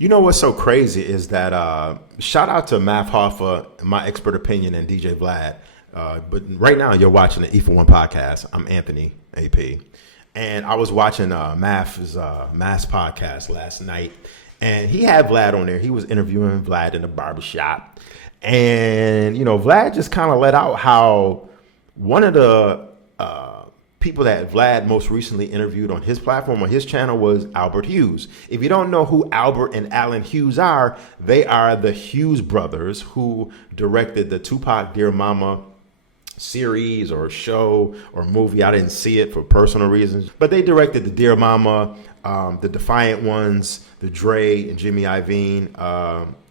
You know what's so crazy is that shout out to Math Hoffa, My Expert Opinion, and DJ Vlad. But right now you're watching the E for One podcast. I'm Anthony AP, and I was watching Math's podcast last night, and he had Vlad on there. He was interviewing Vlad in the barbershop, and Vlad just kind of let out how one of the people that Vlad most recently interviewed on his platform, on his channel, was Albert Hughes. If you don't know who Albert and Alan Hughes are, they are the Hughes brothers who directed the Tupac Dear Mama series or show or movie. I didn't see it for personal reasons, but they directed the Dear Mama, the Defiant Ones, the Dre and Jimmy Iovine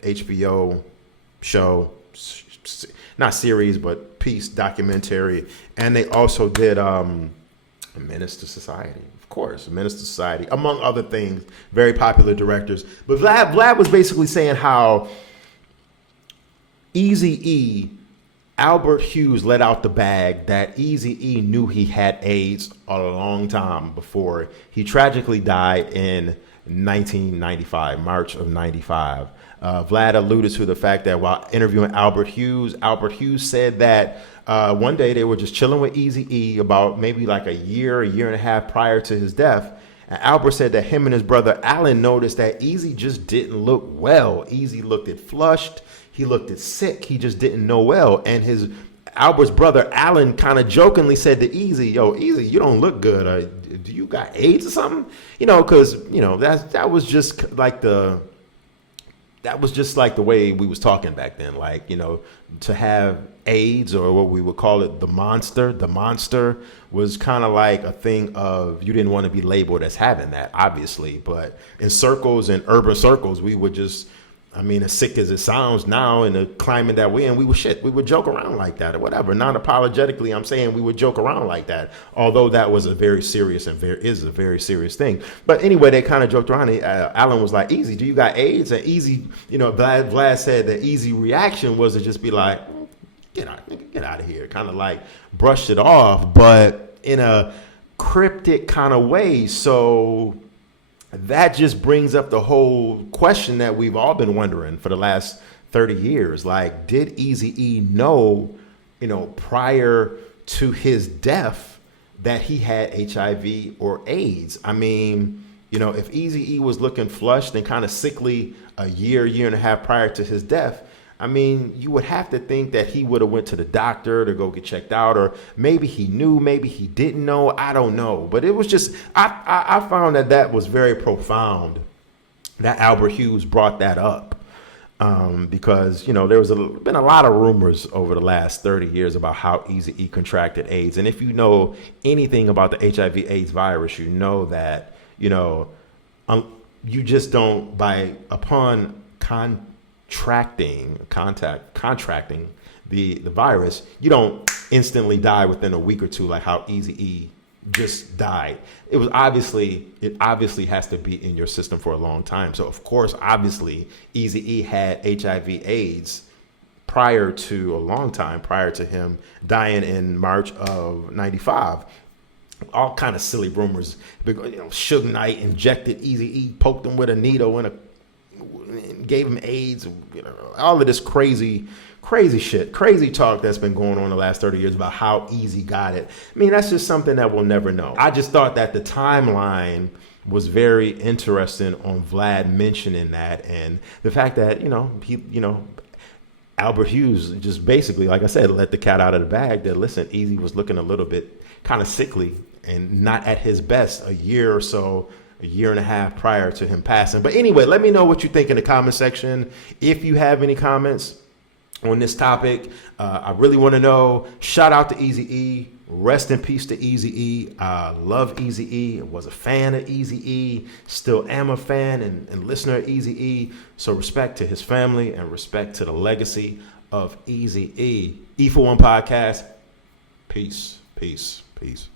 HBO show, not series, but piece documentary. And they also did Menace to Society, of course, Menace to Society, among other things, very popular directors. But Vlad was basically saying how Eazy-E, Albert Hughes let out the bag that Eazy-E knew he had AIDS a long time before he tragically died in 1995, March of 95. Vlad alluded to the fact that while interviewing Albert Hughes said that one day they were just chilling with Eazy-E about maybe like a year and a half prior to his death. And Albert said that him and his brother Alan noticed that Eazy just didn't look well. Eazy looked it flushed. He looked it sick. He just didn't know well. And Albert's brother Alan kind of jokingly said to Eazy, "Yo, Eazy, you don't look good. Do you got AIDS or something?" Because that was just like the way we was talking back then. Like, to have AIDS, or what we would call it, the monster was kind of like a thing of, you didn't want to be labeled as having that, obviously. But in circles, in urban circles, we would just, as sick as it sounds now in the climate that we're in, we would joke around like that or whatever. Non-apologetically, I'm saying we would joke around like that, although that was a very serious and is a very serious thing. But anyway, they kind of joked around. Alan was like, "Eazy, do you got AIDS?" And Eazy, Vlad said the easy reaction was to just be like, get out of here, kind of like brushed it off, but in a cryptic kind of way. So that just brings up the whole question that we've all been wondering for the last 30 years. Like, did Eazy-E know, prior to his death that he had HIV or AIDS? If Eazy-E was looking flushed and kind of sickly a year and a half prior to his death, you would have to think that he would have went to the doctor to go get checked out, or maybe he knew, maybe he didn't know. I don't know. But it was just, I found that was very profound that Albert Hughes brought that up. Because, there been a lot of rumors over the last 30 years about how Eazy-E contracted AIDS. And if you know anything about the HIV/AIDS virus, you know that, you just don't, upon contracting the virus, you don't instantly die within a week or two like how Eazy-E just died. It obviously has to be in your system for a long time. So of course, obviously, Eazy-E had HIV/AIDS prior to him dying in March of 95. All kind of silly rumors. Suge Knight injected Eazy-E, poked him with a needle and gave him AIDS. All of this crazy shit, crazy talk that's been going on the last 30 years about how Eazy got it. That's just something that we'll never know. I just thought that the timeline was very interesting on Vlad mentioning that, and the fact that Albert Hughes just basically, like I said, let the cat out of the bag. That listen, Eazy was looking a little bit kind of sickly and not at his best a year and a half prior to him passing. But anyway, let me know what you think in the comment section. If you have any comments on this topic, I really want to know. Shout out to Eazy-E. Rest in peace to Eazy-E. I love Eazy-E. Was a fan of Eazy-E. Still am a fan and listener of Eazy-E. So respect to his family and respect to the legacy of Eazy-E. E for One podcast. Peace, peace, peace.